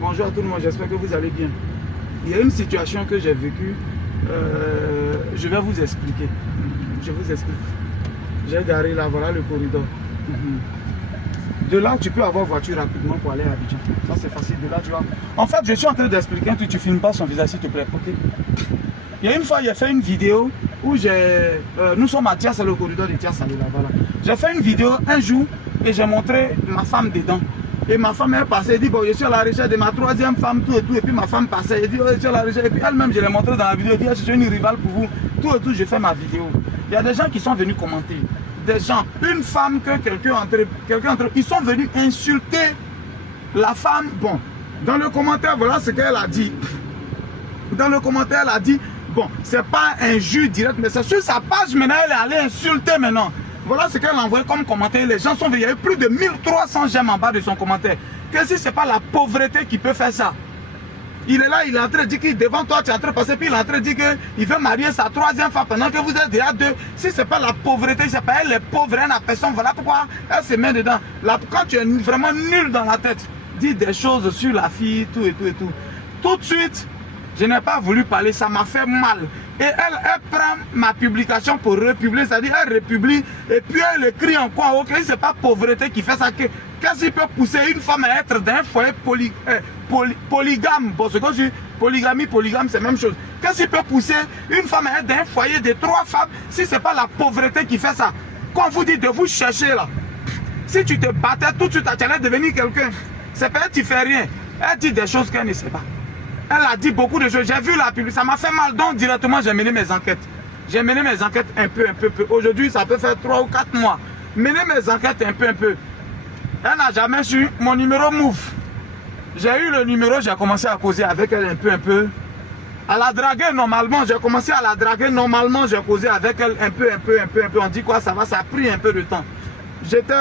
Bonjour à tout le monde, j'espère que vous allez bien. Il y a une situation que j'ai vécue, je vais vous expliquer. Je vous explique. J'ai garé là, voilà le corridor. De là, tu peux avoir voiture rapidement pour aller à Abidjan. Ça, c'est facile. De là, tu vois. En fait, je suis en train d'expliquer un truc. Tu ne filmes pas son visage, s'il te plaît. Okay. Il y a une fois, j'ai fait une vidéo où j'ai... nous sommes à Tias, le corridor de Tias, là, voilà. J'ai fait une vidéo un jour et j'ai montré ma femme dedans. Et ma femme est passée, elle dit, bon, je suis à la recherche de ma troisième femme, tout et tout. Et puis ma femme passait, elle dit, oh, je suis à la recherche. Et puis elle-même, je l'ai montré dans la vidéo, elle dit, je suis une rivale pour vous. Tout et tout, je fais ma vidéo. Il y a des gens qui sont venus commenter. Des gens, une femme que quelqu'un entre, ils sont venus insulter la femme. Bon, dans le commentaire, voilà ce qu'elle a dit. Dans le commentaire, elle a dit, bon, c'est pas un jus direct, mais c'est sur sa page maintenant, elle est allée insulter maintenant. Voilà ce qu'elle a envoyé comme commentaire. Les gens sont venus, il y avait plus de 1300 j'aime en bas de son commentaire. Que si c'est pas la pauvreté qui peut faire ça. Il est là, il est en train de dire que devant toi, tu es en train de passer, puis il est en train de dire qu'il veut marier sa troisième femme pendant que vous êtes déjà deux. Si ce n'est pas la pauvreté, c'est pas elle, les pauvres, elle n'a personne. Voilà pourquoi elle se met dedans. Là, quand tu es vraiment nul dans la tête, dis des choses sur la fille, tout et tout et tout. Tout de suite, je n'ai pas voulu parler, ça m'a fait mal. Et elle prend ma publication pour republier, c'est-à-dire elle republie, et puis elle écrit en quoi, ok, c'est pas pauvreté qui fait ça. Qu'est-ce qui peut pousser une femme à être dans un foyer polygame? Bon, ce que je dis, polygame, c'est la même chose. Qu'est-ce qui peut pousser une femme à être dans un foyer de 3 femmes si c'est pas la pauvreté qui fait ça? Quand vous dites de vous chercher là, si tu te battais tout de suite, tu allais devenir quelqu'un. C'est pas elle qui fait rien. Elle dit des choses qu'elle ne sait pas. Elle a dit beaucoup de choses. J'ai vu la publicité, ça m'a fait mal. Donc directement, j'ai mené mes enquêtes. J'ai mené mes enquêtes un peu. Aujourd'hui, ça peut faire 3 ou 4 mois. Mené mes enquêtes un peu. Elle n'a jamais su mon numéro Move. J'ai eu le numéro, j'ai commencé à causer avec elle un peu. À la draguer normalement, j'ai commencé à la draguer normalement, j'ai causé avec elle un peu. On dit quoi, ça va, ça a pris un peu de temps. J'étais,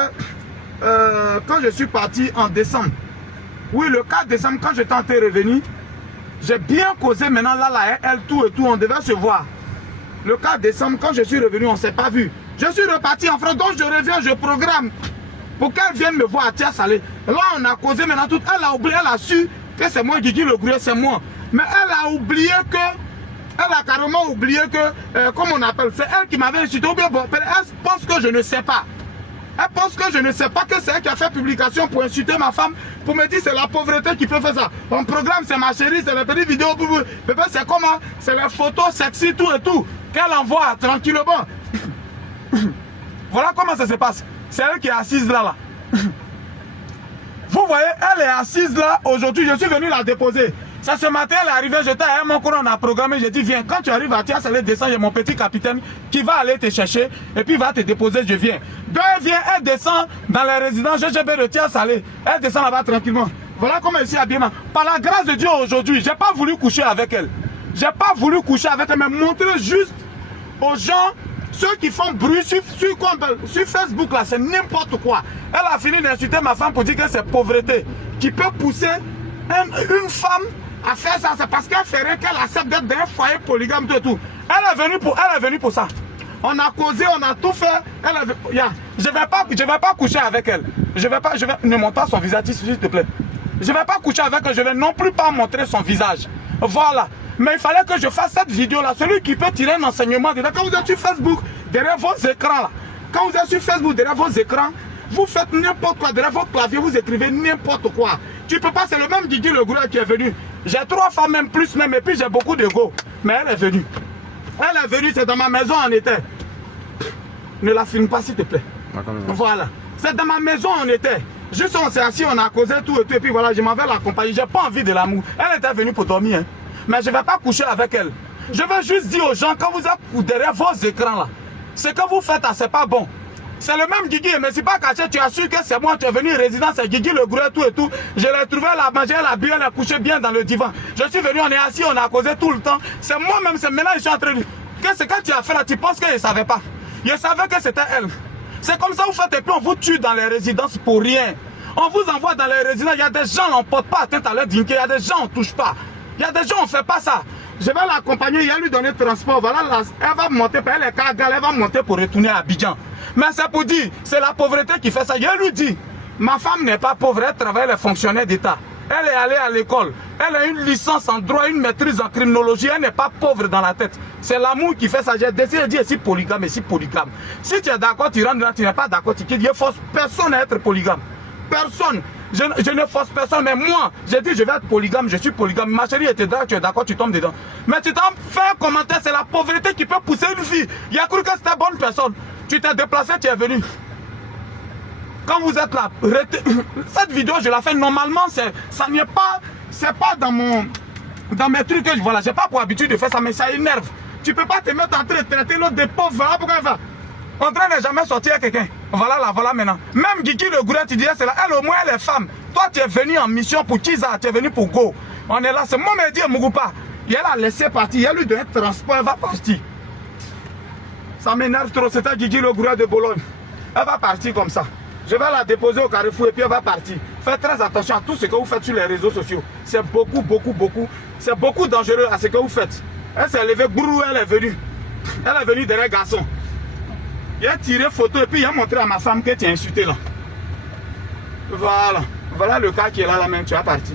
quand je suis parti en décembre, oui, le 4 décembre, quand j'étais en train de revenir, j'ai bien causé maintenant là, elle, tout et tout, on devait se voir. Le 4 décembre, quand je suis revenu, on ne s'est pas vu. Je suis reparti en France, donc je reviens, je programme pour qu'elle vienne me voir à Tia Salé. Là, on a causé maintenant tout. Elle a oublié, elle a su que c'est moi, Guigui le Gruyère, c'est moi. Mais elle a oublié que, elle a carrément oublié que, comme on appelle, c'est elle qui m'avait insulté. Ou bien, bon, elle pense que je ne sais pas. Elle pense que je ne sais pas que c'est elle qui a fait publication pour insulter ma femme, pour me dire c'est la pauvreté qui peut faire ça. On programme, c'est ma chérie, c'est les petites vidéos, c'est comment, c'est les photos sexy, tout et tout, qu'elle envoie tranquillement. Voilà comment ça se passe. C'est elle qui est assise là. Vous voyez, elle est assise là aujourd'hui, je suis venu la déposer. Ça, ce matin, elle est arrivée, j'étais à mon cours, on a programmé, j'ai dit viens, quand tu arrives à Tia Salé, descends, il y a mon petit capitaine qui va aller te chercher et puis il va te déposer, je viens. Donc elle vient, elle descend dans les résidences GGB de Tia Salé, elle descend là-bas tranquillement. Voilà comment elle s'est habillée. Par la grâce de Dieu aujourd'hui, j'ai pas voulu coucher avec elle. J'ai pas voulu coucher avec elle, mais montrer juste aux gens, ceux qui font bruit sur Facebook là, c'est n'importe quoi. Elle a fini d'insulter ma femme pour dire que c'est pauvreté qui peut pousser une femme à faire ça. C'est parce qu'elle ferait qu'elle accepte d'être dans un foyer polygame et tout. Elle est venue pour ça. On a causé, on a tout fait. Je vais pas coucher avec elle. Ne montre pas son visage, s'il te plaît. Je vais pas coucher avec elle. Je vais non plus pas montrer son visage. Voilà. Mais il fallait que je fasse cette vidéo là. Celui qui peut tirer un enseignement dedans. Quand vous êtes sur Facebook, derrière vos écrans là. Quand vous êtes sur Facebook, derrière vos écrans, vous faites n'importe quoi. Derrière vos claviers, vous écrivez n'importe quoi. Tu peux pas, c'est le même Guigui le Gruyère qui est venu. J'ai 3 femmes, même plus même, et puis j'ai beaucoup d'ego. Mais elle est venue. Elle est venue, c'est dans ma maison en était. Ne la filme pas s'il te plaît. Voilà. C'est dans ma maison on était. Juste on s'est assis, on a causé tout et tout. Et puis voilà, je m'avais l'accompagner. J'ai pas envie de l'amour. Elle était venue pour dormir. Hein. Mais je ne vais pas coucher avec elle. Je veux juste dire aux gens, quand vous êtes derrière vos écrans là, ce que vous faites, c'est pas bon. C'est le même Guigui, mais c'est pas caché, tu as su que c'est moi, tu es venu résident, c'est Guigui le Gruyère, tout et tout. Je l'ai trouvé, elle a mangé, elle a bu, elle a couché bien dans le divan. Je suis venu, on est assis, on a causé tout le temps. C'est moi-même, c'est maintenant, je suis en train de dire, qu'est-ce que tu as fait là, tu penses que je ne savais pas. Je savais que c'était elle. C'est comme ça vous faites et puis on vous tue dans les résidences pour rien. On vous envoie dans les résidences, il y a des gens, on ne porte pas atteinte à leur dignité, il y a des gens, on ne touche pas. Il y a des gens, on ne fait pas ça. Je vais l'accompagner, il va lui donner le transport. Voilà, elle va monter, elle est elle va monter pour retourner à Abidjan. Mais c'est pour dire, c'est la pauvreté qui fait ça. Je lui dis, Ma femme n'est pas pauvre, elle travaille les fonctionnaires d'État. Elle est allée à l'école. Elle a une licence en droit, une maîtrise en criminologie. Elle n'est pas pauvre dans la tête. C'est l'amour qui fait ça. J'ai décidé de dire ici polygame, ici polygame. Si tu es d'accord, tu rentres là, tu n'es pas d'accord, tu quittes. Je ne force personne à être polygame. Personne. Je ne force personne. Mais moi, j'ai dit je vais être polygame, je suis polygame. Ma chérie était là, tu es d'accord, tu tombes dedans. Mais tu t'en fais un commentaire, c'est la pauvreté qui peut pousser une fille. Il a cru que c'était bonne personne. Tu t'es déplacé, tu es venu. Quand vous êtes là, cette vidéo, je la fais normalement, ça n'est pas, c'est pas dans mes trucs que je vois là. J'ai pas pour habitude de faire ça, mais ça énerve. Tu peux pas te mettre en train de traiter l'autre de pauvre. Voilà pourquoi elle va. En train de jamais sortir à quelqu'un. Voilà là, voilà maintenant. Même Guigui le Gouret, tu disais, c'est là. Elle au moins, elle est femme. Toi, tu es venu en mission pour Kiza, tu es venu pour Go. On est là, c'est moi, me dit Mugupa. Et elle a laissé partir, elle lui donne un transport, elle va partir. Ça m'énerve trop, c'était Guigui le Gouret de Bologne. Elle va partir comme ça. Je vais la déposer au Carrefour et puis elle va partir. Faites très attention à tout ce que vous faites sur les réseaux sociaux. C'est beaucoup, c'est beaucoup dangereux à ce que vous faites. Elle s'est levée, bourrou, elle est venue. Elle est venue derrière garçon. Il a tiré photo et puis il a montré à ma femme que tu es insulté là. Voilà. Voilà le cas qui est là, là même, tu as parti.